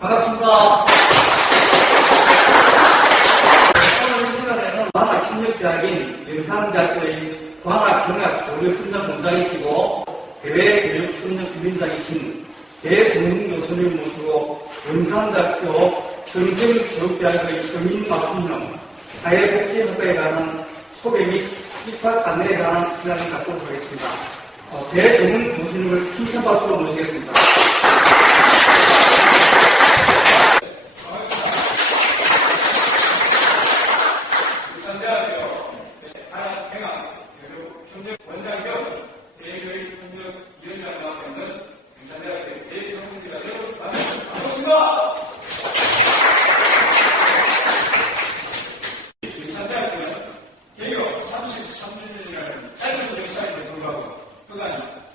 반갑습니다. 오늘 이 시간에는 관악협력대학인 영산대학교의 관악경학교육훈장본장이시고 대외교육협력위원장이신 대정문 교수님 모시고 영산대학교 평생교육대학의 서민맞춤형 사회복지학과에 관한 소개 및 입학 안내에 관한 시간을 갖도록 하겠습니다. 대정문 교수님을 힘찬 박수로 모시겠습니다.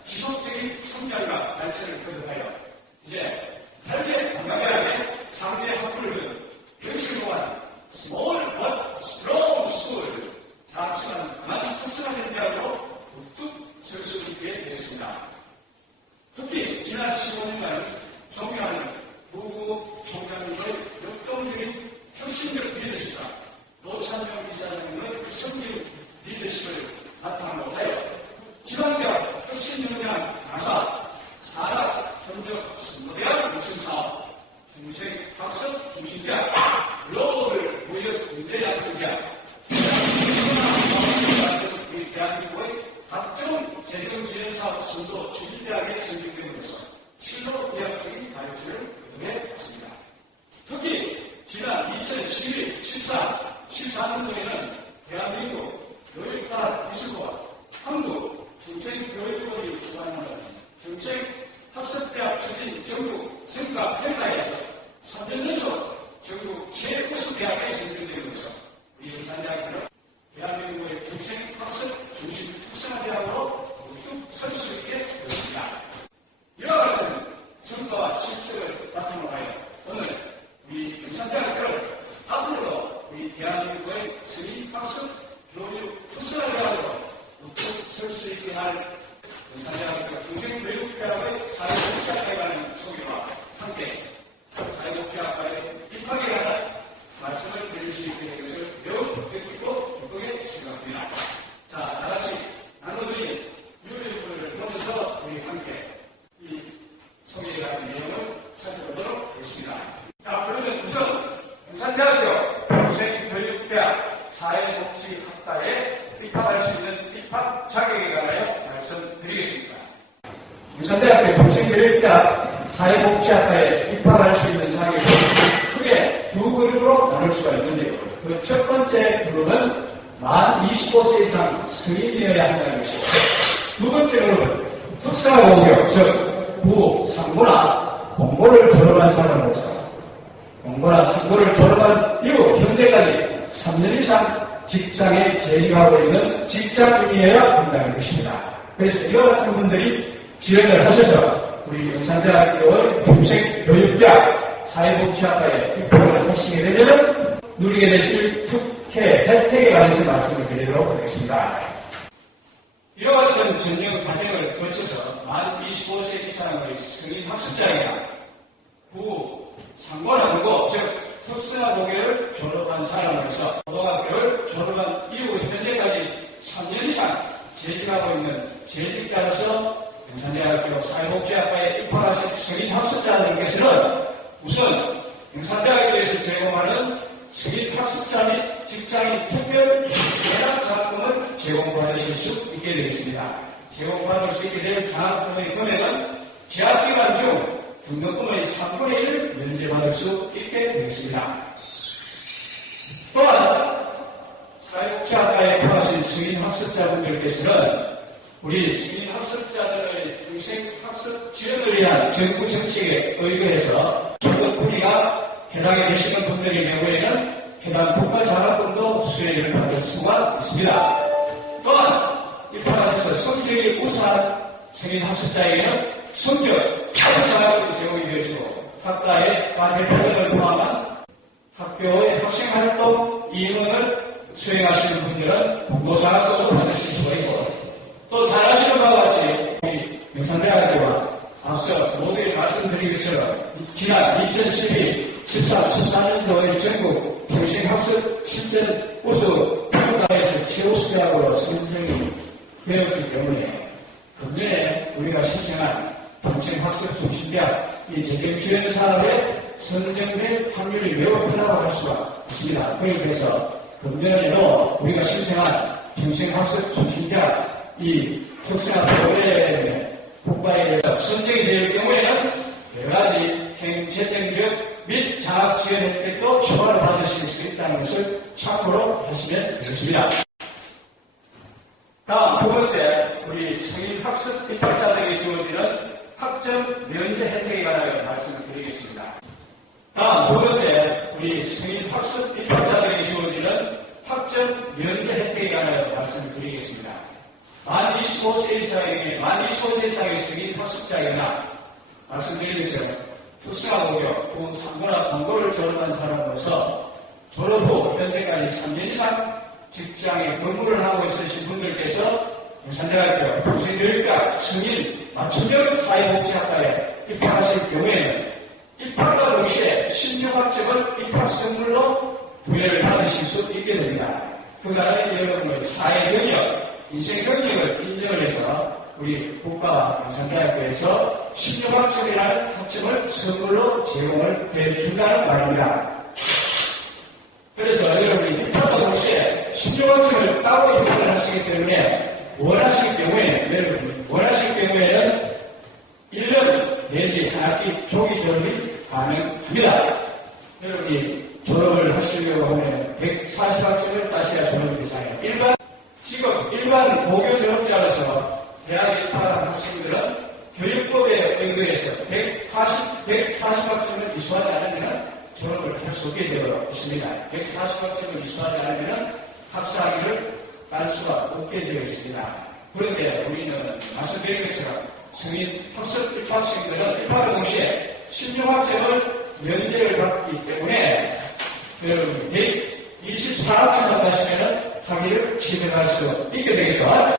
지속적인 성장과 발전을 거듭하여 이제 설계 건강하게 장비의 학부를 병실공한 small but strong school 작지만 강한 튼튼한 대학으로 뚝뚝 설 수 있게 되었습니다. 특히 지난 15년간 존경하는 부부 총장님의 역동적인 혁신적 리더십과 노찬영 이사장님의 성진 리더십을 바탕으로 하여 지방대학 혁신 역량 강사, 산학, 협력, 선도대학 유치사업, 평생 학습 중심대학, 글로벌 무역 경제 양성대학, 특수나 사업 우리 대한민국의 각종 재정 지원 사업 선도 주진대학에 선정됨으로써 실로 대학적인 가르침을 거듭해 왔습니다. 특히 지난 2011, 14년도에는 대한민국 교육과학 기술과 한국 평생교육원이 주관하는 평생학습대학 추진 전국 성과평가에서 3년 연속 전국 최우수대학에 선정되면서 우리 영산대학교는 대한민국의 평생학습 중심 특성화대학으로 우뚝 설 수 있게 되었습니다. 이와 같은 성과와 실적을 바탕으로 하여 오늘 우리 영산대학교를 앞으로도 우리 대한민국의 성인학습 교육 특성화대학으로 우뚝 설 수 있게 할 영산대학교 평생교육대학의 사회복지학과에 관한 소개와 함께 사회복지학과의 입학에 관한 말씀을 드릴 수 있게 된 것을 매우 뜻깊고 기쁘게 생각합니다. 자, 다같이 나눠드린 유료인물을 보면서 우리 함께 이 소개에 관한 내용을 살펴보도록 하겠습니다. 자, 그러면 우선 영산대학교 평생교육대학 사회복지학과에 입학할 수 있는 입학 자격에 관하여 말씀드리겠습니다. 영산대학교 평생교육대학 사회복지학과에 입학할 수 있는 자격은 크게 두 그룹으로 나눌 수가 있는데요. 그 첫 번째 그룹은 만 25세 이상 성인이어야 한다는 것이고, 두 번째 그룹은 특사고교, 즉 부, 상고나 공고를 졸업한 사람으로서 공고나 상고를 졸업한 이후 현재까지 3년 이상 직장에 재직하고 있는 직장인이어야 한다는 것입니다. 그래서 이와 같은 분들이 지원을 하셔서 우리 영산대학교의 평생교육대학 사회복지학과에 입학을 하시게 되면 누리게 되실 특혜 혜택에 관해서 말씀을 드리도록 하겠습니다. 이와 같은 전형 과정을 거쳐서 만 25세 이상의 성인 학습자이나 부, 상고나 공고, 즉 특수고교를 졸업한 사람으로서 고등학교를 졸업한 이후 현재까지 3년 이상 재직하고 있는 재직자로서 영산대학교 사회복지학과에 입학하신 성인학습자들께서는 우선 영산대학교에서 제공하는 성인학습자 및 직장인 특별 장학금을 제공받으실 수 있게 되겠습니다. 제공받을 수 있게 될 장학금의 금액은 재학기간 중 등록금의 3분의 1을 면제받을 수 있게 되었습니다. 또한 사회복지학과에 입학하신 성인학습자분들께서는 우리 성인학습자들의 평생학습 지원을 위한 정부 정책에 의거해서 조건분위가 해당에 계시는 분들의 경우에는 해당 국가장학금도 수혜를 받을 수가 있습니다. 또한 입학하셔서 성적이 우수한 성인학습자에게는 성적 장학금이 제공이 되어지고 학과의 대표단을 포함한 학교의 학생활동 임원을 수행하시는 분들은 공로장학금도 받으실 수가 있고, 또 잘 아시는 바와 같이 우리 영산대학교와 앞서 모두에 말씀드린 것처럼 지난 2012, 13, 14년도의 전국 평생학습 실전 우수 평가에서 최우수대학으로 선정이 되었기 때문에 금년에 우리가 신청한 평생학습 중심대학 이 재경지원 사업에 선정될 확률이 매우 크다고 할 수가 있습니다. 그래서 금년에도 우리가 신청한 평생학습 중심대학 이 특성화대 올해 국가에서 선정이 될 경우에는 여러 가지 행재정적 및 장학지원 혜택도 추가로 받으실 수 있다는 것을 참고로 하시면 되겠습니다. 다음 두 번째, 우리 성인학습 입학자들에게 주어지는 학점 면제 혜택에 관하여 말씀을 드리겠습니다. 다음 두 번째, 우리 성인학습 입학자들에게 주어지는 학점 면제 혜택에 관하여 말씀을 드리겠습니다. 만 25세 이상의 성인학습자이거나 말씀드린 것처럼 특성화고교, 또 상고나 공고를 졸업한 사람으로서 졸업 후 현재까지 3년 이상 직장에 근무를 하고 있으신 분들께서 용산대학교 평생교육과 성인 맞춤형 사회복지학과에 입학하실 경우에는 입학과 동시에 신규학점을 입학 선물로 부여를 받으실 수 있게 됩니다. 그간에 여러분의 사회경력, 인생경력을 인정을 해서 우리 국가와 용산대학교에서 신규학점이라는 학점을 선물로 제공을 해준다는 말입니다. 그래서 여러분이 입학과 동시에 신규학점을 따로 입학을 하시기 때문에 원하실 경우에는 1년 내지 한 학기 조기 졸업이 가능합니다. 여러분이 졸업을 하시려고 하면 140학점을 따셔야 졸업이 되잖아요. 일반 고교 졸업자로서 대학에 입학한 학생들은 교육법에 의거해서 140학점을 이수하지 않으면 졸업을 할 수 없게 되어 있습니다. 140학점을 이수하지 않으면 학사학위를 딸 수가 없게 되어 있습니다. 그런데 우리는 말씀드린 것처럼 성인 학습 입학생들은 입학과 동시에 신규학점을 면제를 받기 때문에 124학점만 따시면 학위를 취득할 수 있게 되겠죠.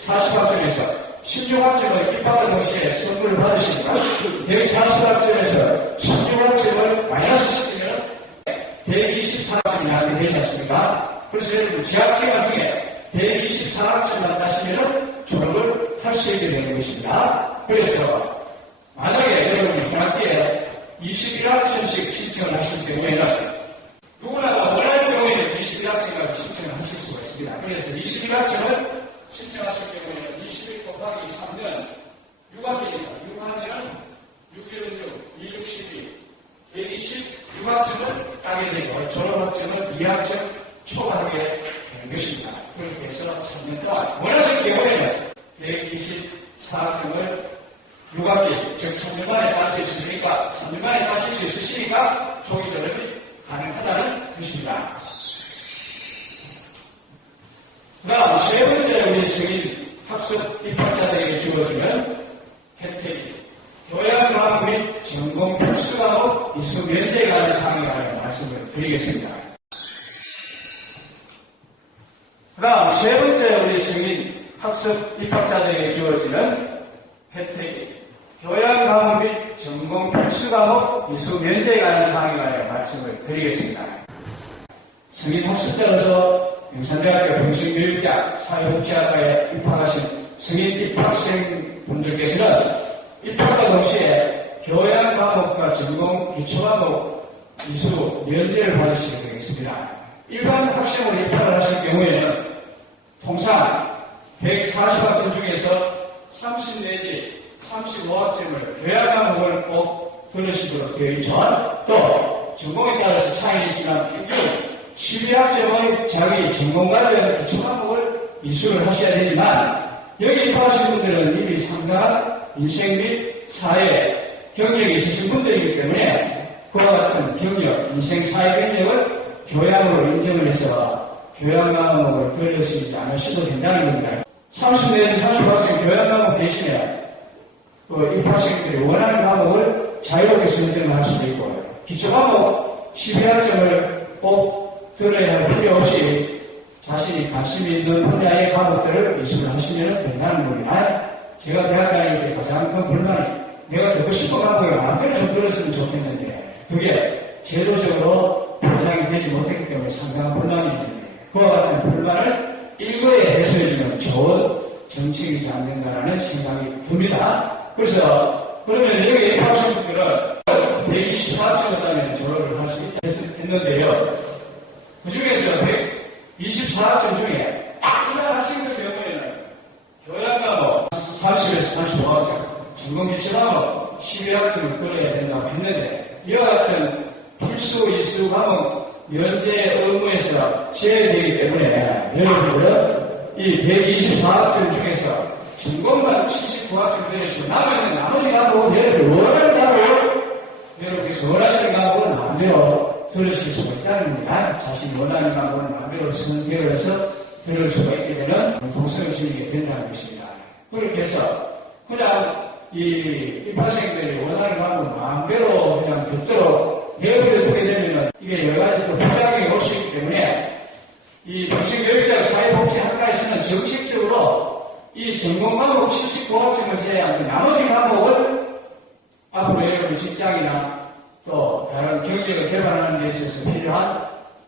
140학점에서 16학점을 입학과 동시에 선물을 받으시니까 140학점에서 16학점을 마이너스 시키면 124학점이 나게 되지 않습니까? 그래서 여러분 재학기간 중에 124학점만 따시면 졸업을 할 수 있게 되는 것입니다. 그래서 만약에 여러분이 한 학기에 21학점씩 신청을 하실 경우에는 누구나 원할 경우에는 21학점까지 신청을 하실 수가 있습니다. 그래서 21학점을 신청하실 경우에는 21 곱하기 3년 6학기입니다. 6학년은 616, 262, 126학점을 따게 되고 졸업학점은 2학점 초과하게 되는 것입니다. 그렇게 해서 3년 동안 원하실 경우에는 124학점을 6학기, 즉 3년 만에 딸 수 있으시니까 3년 만에 따실 수 있으시니까 조기 졸업이 가능하다는 것입니다. 그 다음 세 번째 우리 성인 학습 입학자들에게 주어지는 혜택이 교양 과목 및 전공 필수 과목 이수 면제에 관한 사항에 관한 말씀을 드리겠습니다. 그 다음 세 번째 우리 성인 학습 입학자들에게 주어지는 혜택이 교양 과목 및 전공 필수 과목 이수 면제에 관한 사항에 관한 말씀을 드리겠습니다. 성인 학습자로서 용산대학교 평생교육대학 사회복지학과에 입학하신 성인 입학생분들께서는 입학과 동시에 교양 과목과 전공 기초과목 이수 면제를 받으시게 되겠습니다. 일반 학생으로 입학을 하실 경우에는 통상 140학점 중에서 30 내지 35학점을 교양 과목을 꼭 들으시도록 되어 있지만 또 전공에 따라서 차이는 있지만 평균 12학점의 자기 전공 관련 기초 과목을 이수를 하셔야 되지만 여기 입학하신 분들은 이미 상당한 인생 및 사회 경력이 있으신 분들이기 때문에 그와 같은 경력, 인생 사회 경력을 교양으로 인정을 해서 교양 과목을 들으시지 않으셔도 된다는 겁니다. 30 내지 30학점 교양 과목 대신에 입학생들이 원하는 과목을 자유롭게 선택을 할 수도 있고 기초 과목 12학점을 꼭 들어야 할 필요 없이 자신이 관심이 있는 분야의 과목들을 이수를 하시면 된다는 겁니다. 제가 대학 다닐 때 가장 큰 불만이 내가 듣고 싶은 과목에 마음대로 좀 들었으면 좋겠는데 그게 제도적으로 보장이 되지 못했기 때문에 상당한 불만이 있는데 그와 같은 불만을 일거에 해소해주는 좋은 정책이지 않는가라는 생각이 듭니다. 그래서 그러면 여기 입학하신 분들은 124학점을 따면 졸업을 할 수 있다 했는데요. 그 중에서 124학점 중에 이날 학생들 경우에는 교양 과목 30에서 35학점, 전공기초 과목 11학점을 끌어야 된다고 했는데 이와 같은 필수 이수 과목 면제 의무에서 제외되기 때문에 여러분들은 이 124학점 중에서 전공만 79학점 들으시고 남아있는 나머지 과목은 여러분이 원하는 과목을 여러분께서 원하시는 과목을 마음대로 들으실 수가 있다는 겁니다. 자신이 원하는 과목을 마음대로 선택을 해서 들을 수가 있게 되는 동성심이 된다는 것입니다. 그렇게 해서 그냥 이 입학생들이 원하는 과목을 마음대로 그냥 듣도록 대우를 두게 되면 이게 여러 가지 또 부작용이 올 수 있기 때문에 이 정신교육자 사회복지학과에서는 정책적으로 이 전공 과목 79학점을 제외한 나머지 과목을 앞으로 여러분 직장이나 또 다른 경력을 개발하는 데 있어서 필요한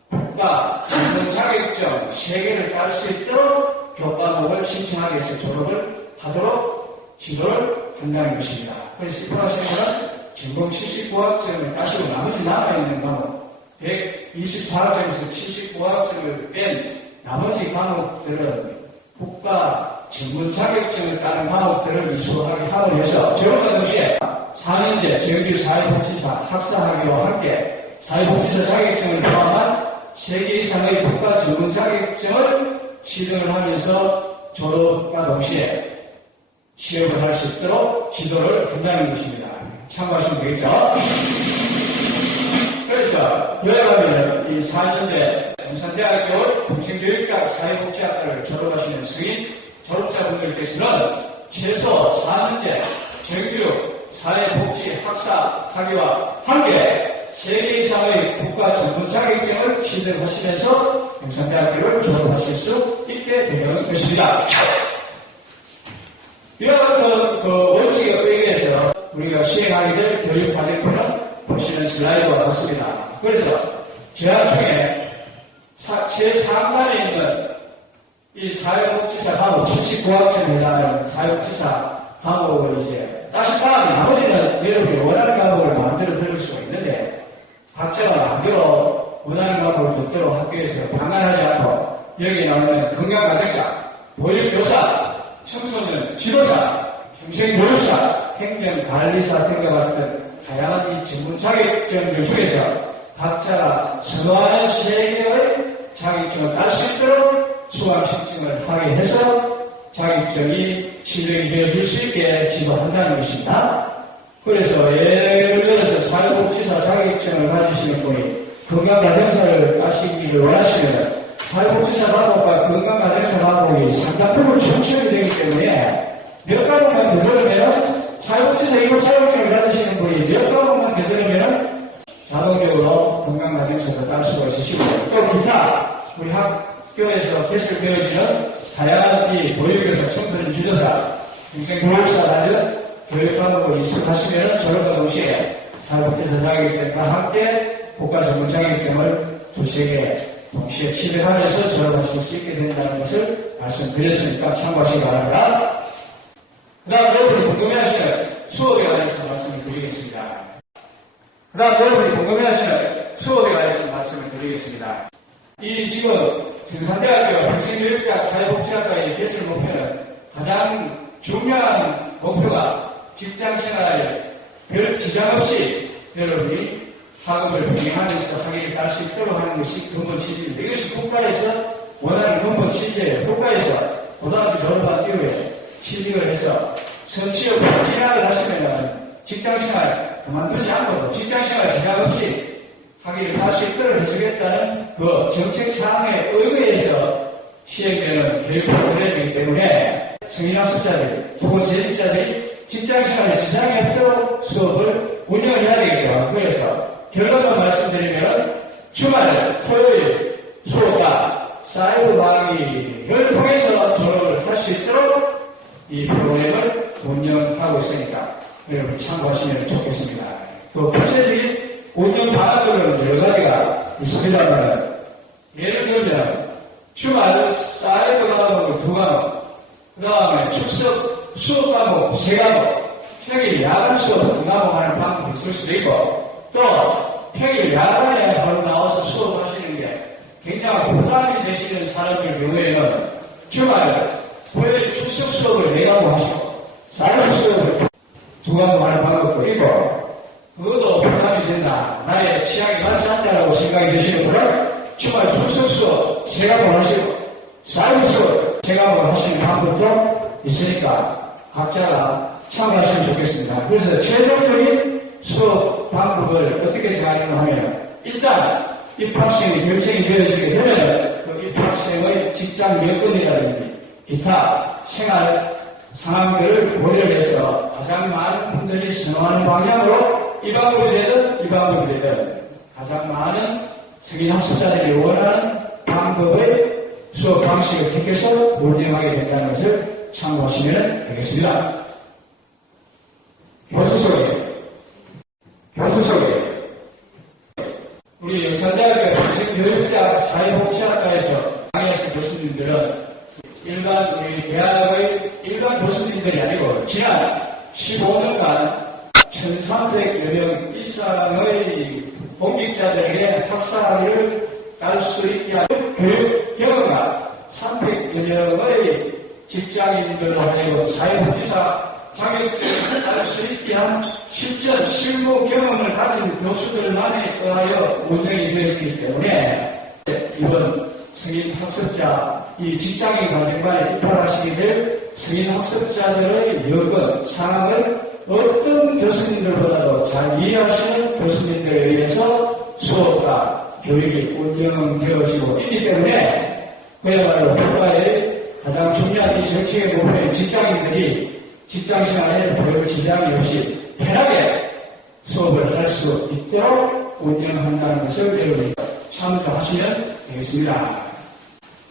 국가 전문 자격증 3개를 딸 수 있도록 교과목을 신청하게 해서 졸업을 하도록 지도를 한다는 것입니다. 그래서 입학생들은 전공 79학점을 따시고 나머지 남아있는 과목 124학점에서 79학점을 뺀 나머지 과목들은 국가 전문 자격증을 따는 과목들을 이수하게 하고 해서 저와 동시에 4년제 정규 사회복지사 학사학위와 함께 사회복지사 자격증을 포함한 3개 이상의 국가 전문 자격증을 취득을 하면서 졸업과 동시에 시험을 할 수 있도록 지도를 한다는 것입니다. 참고하시면 되겠죠? 그래서 여행하면 이 4년제 용산대학교 평생교육학 사회복지학과를 졸업하시는 승인 졸업자분들께서는 최소 4년제 정규 사회복지 학사 학위와 함께 3개 이상의 국가 전문 자격증을 취득하시면서 용산대학교를 졸업하실 수 있게 되는 것입니다. 이와 같은 원칙에 의해서 우리가 시행하게 될 교육 과정표는 보시는 슬라이드와 같습니다. 그래서 제한 중에 제3단에 있는 이 사회복지사 과목 79학점에 해당하는 사회복지사 과목을 이제 다시 다음에 나머지는 여러분이 원하는 과목을 마음대로 들을 수가 있는데 각자가 마음대로 원하는 과목을 듣도록 학교에서 방관하지 않고 여기에 나오는 건강가정사, 보육교사, 청소년 지도사, 평생교육사, 행정관리사 등과 같은 다양한 이 전문 자격증들 중에서 각자가 선호하는 3개의 자격증을 딸 수 있도록 수강 신청을 하게 해서 자격증이 취득이 되어질 수 있게 지도한다는 것입니다. 그래서 예를 들어서 사회복지사 자격증을 가지시는 분이 건강가정사를 따시기를 원하시면 사회복지사 과목과 건강가정사 과목이 상당부분 정치력이 되기 때문에 몇 과목만 더 들으면 사회복지사 이거 자격증을 가지시는 분이 몇 과목만 더 들으면 자동적으로 건강가정사도 딸 수가 있으시고 또 기타 우리 학교에서 개설되어지는 다양한 이 보육교사, 청소년 지도사, 평생교육사 다른 교육 과목을 이수하시면 졸업과 동시에 사회복지사 자격증과 함께 국가 전문 자격증을 2개 동시에 취득하면서 졸업하실 수 있게 된다는 것을 말씀드렸으니까 참고하시기 바랍니다. 그 다음 여러분이 궁금해하시는 수업에 관해서 말씀을 드리겠습니다. 그 다음 여러분이 궁금해하시는 수업에 관해서 말씀을 드리겠습니다. 이 지금 경산대학교 평생교육학 사회복지학과의 개설 목표는 가장 중요한 목표가 직장생활에 별 지장 없이 여러분이 학업을 병행하면서 학위를 딸 수 있도록 하는 것이 근본 취지입니다. 이것이 국가에서 원하는 근본 취지예요. 국가에서 고등학교 졸업한 이후에 취직을 해서 성취업으로 진학을 하시면 직장생활 그만두지 않고 직장생활 지장 없이 학위를 딸 수 있도록 해주겠다는 그 정책 사항에 의거해서 시행되는 교육 프로그램이기 때문에 성인학습자들 혹은 재직자들이 직장생활에 지장이 없도록 수업을 운영해야 되겠죠. 그래서 결론만 말씀드리면 주말, 토요일, 수업과 사이버 강의를 통해서 졸업을 할 수 있도록 이 프로그램을 운영하고 있으니까 여러분 참고 하시면 좋겠습니다. 또 구체적인 운영 방안들은 여러 가지가 있습니다만, 예를 들면 주말 사이버 과목 2과목, 그 다음에 출석 수업 과목 3과목, 평일 야간 수업 2과목 하는 방법이 있을 수도 있고, 또 평일 야간에 바로 나와서 수업하시는 게 굉장히 부담이 되시는 사람들 경우에는 주말 토요일 출석 수업을 4과목 하시고 사이버 수업을 2과목 하는 방법도 있고, 그것도 부담이 된다, 나의 취향이 맞지 않다라고 생각이 드시는 분은 주말 출석 수업 3과목 하시고 사이버 수업 3과목 하시는 방법도 있으니까 각자가 참고하시면 좋겠습니다. 그래서 최종적인 수업 방법을 어떻게 정하는가 하면, 일단 입학생이 결정이 되어지게 되면 그 입학생의 직장 여건이라든지 기타 생활 상황들을 고려해서 가장 많은 분들이 선호하는 방향으로 이 방법이 되든 이 방법이 되든 가장 많은 성인학습자들이 원하는 방법의 수업 방식을 택해서 운영하게 된다는 것을 참고하시면 되겠습니다. 교수 소개. 우리 영산대학교 평생교육대학 사회복지학과에서 강의하신 교수님들은 일반 우리 대학의 일반 교수님들이 아니고 지난 15년간 1,300여 명 이상의 공직자들에게 학사학위를 갈 수 있게 하는 교육 경험과 300여 명의 직장인들로 하여금 사회복지사 자격증을 달 수 있게 한 실전 실무 경험을 가진 교수들만에 의하여 운영이 되었기 때문에 이번 성인 학습자, 이 직장인 과정과에 입학하시게 될 성인 학습자들의 여건, 상황을 어떤 교수님들보다도 잘 이해하시는 교수님들에 의해서 수업과 교육이 운영되어지고 있기 때문에 그야말로 국가의 가장 중요한 이 정책의 목표인 직장인들이 직장생활에 별 지장이 없이 편하게 수업을 할 수 있도록 운영한다는 것을 여러분이 참조하시면 되겠습니다.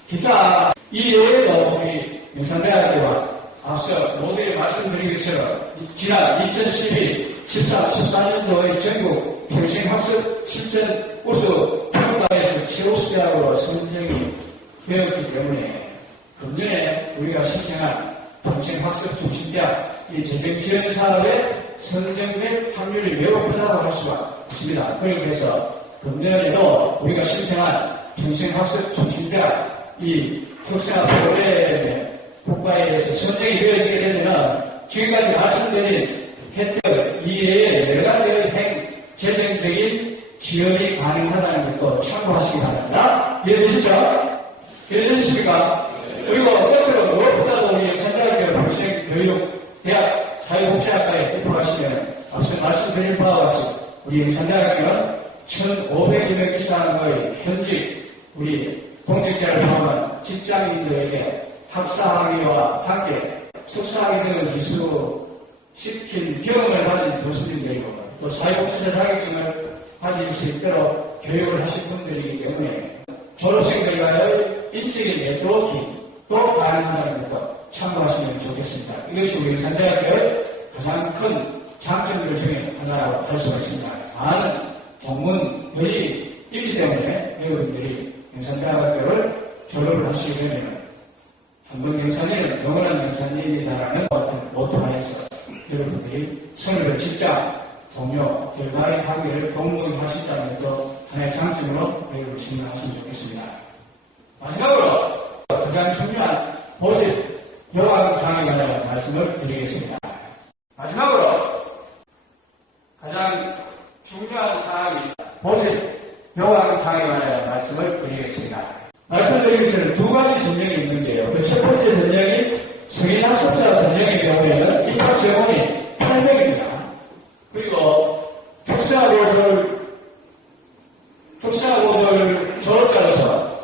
기타 이외에도 우리 영산대학교와 앞서 모두에 말씀드린 것처럼 지난 2012-14년도의 전국 평생학습 실전 우수 평가에서 최우수대학으로 선정이 되었기 때문에 금년에 우리가 신청한 평생학습 중심대학 이 재정지원 사업에 선정될 확률이 매우 크다고 할 수가 있습니다. 그래서 금년에도 우리가 신청한 평생학습 중심대학 이 특성화 프로그램에 국가에서 선정이 되어지게 되면 지금까지 말씀드린 혜택 이외에 여러 가지의 재정적인 지원이 가능하다는 것도 참고하시기 바랍니다. 이해되시죠? 이해되십니까? 그리고 끝으로 무엇보다도 우리 영산대학교 평생교육대학 사회복지학과에 입학하시면 앞서 말씀드린 바와 같이 우리 영산대학교는 1,500여 명 이상의 현직 우리 공직자를 포함한 직장인들에게 학사학위와 함께 석사학위 등을 이수시킨 경험을 가진 교수님들이고 또 사회복지사 자격증을 가질 수 있도록 교육을 하신 분들이기 때문에 졸업생들과의 인적인 네트워킹도 가능하다는 것도 참고하시면 좋겠습니다. 이것이 우리 영산대학교의 가장 큰 장점들 중에 하나라고 할 수가 있습니다. 많은 동문들이 있기 때문에 여러분들이 영산대학교를 졸업을 하시게 되면 한국 영산인은 영원한 영산인이다라는 같은 모토하에서 여러분들이 성을 직장, 동료, 결과의 관계를 공유하신다는 것도 하나의 장점으로 여러분 생각하시면 좋겠습니다. 마지막으로 가장 중요한 보직 요강사항에 관한 말씀을 드리겠습니다. 마지막으로 가장 중요한 사항이 보직 요강사항에 관한 말씀을 드리겠습니다. 말씀드린 것처럼 두 가지 전형이 있는데요. 그 첫 번째 전형이 성인학습자 전형의 경우에는 입학 제공이 800입니다. 그리고 특사고졸 졸업자로서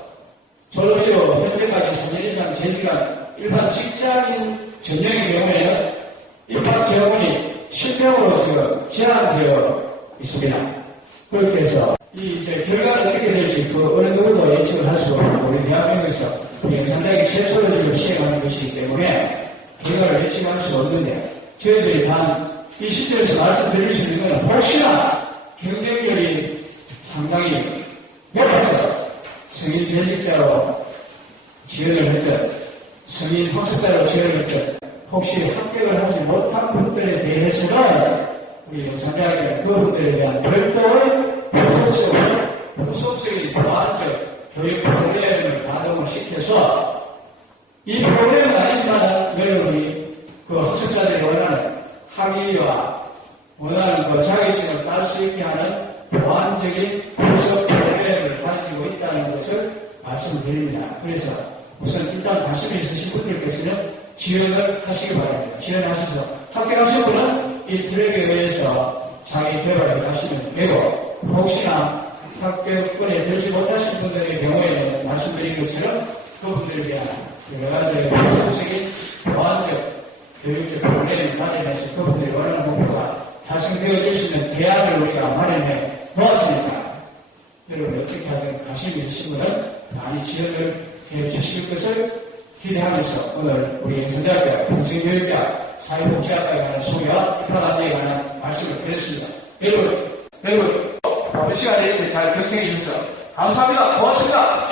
졸업 이후 현재까지 3년 이상 재직한 일반 직장인 전형의 경우에는 입학 제공이 10명으로 지금 제한되어 있습니다. 그렇게 해서 이 결과는 어떻게 될지 그 어느 누구도 예측을 할 수가 없고 우리 대한민국에서 영산대학이 최초로 지금 시행하는 것이기 때문에 결과를 예측할 수 없는데 저희들이 단 이 시점에서 말씀드릴 수 있는 것은 혹시나 경쟁률이 상당히 높아서 성인 재직자로 지원을 했던, 성인 학습자로 지원을 했던, 혹시 합격을 하지 못한 분들에 대해서는 우리 영상대학교는 그분들에 대한 별도의 후속적인 보완적 교육 프로그램을 가동을 시켜서 이 프로그램은 아니지만 여러분이 그 학습자들이 원하는 학위와 원하는 그 자격증을 딸 수 있게 하는 보완적인 후속 프로그램을 가지고 있다는 것을 말씀드립니다. 그래서 우선 일단 관심이 있으신 분들께서는 지원을 하시기 바랍니다. 지원하셔서 합격하신 분은 이 트랙에 의해서 자기 개발을 하시면 되고, 혹시나 합격권에 들지 못하신 분들의 경우에는 말씀드린 것처럼 그분들에 대한 여러 가지 후속적인 보완적 교육적 프로그램을 마련해서 그분들이 원하는 목표가 달성되어질 수 있는 대안을 우리가 마련해 놓았으니까 여러분 어떻게 하든 관심 있으신 분은 많이 지원을 해 주실 것을 기대하면서 오늘 우리 영상대학교 평생교육대학 사회복지학과에 관한 소개와 입학 안내에 관한 말씀을 드렸습니다. 여러분, 바쁜 시간에 이렇게 잘 경청해 주셔서 감사합니다. 고맙습니다.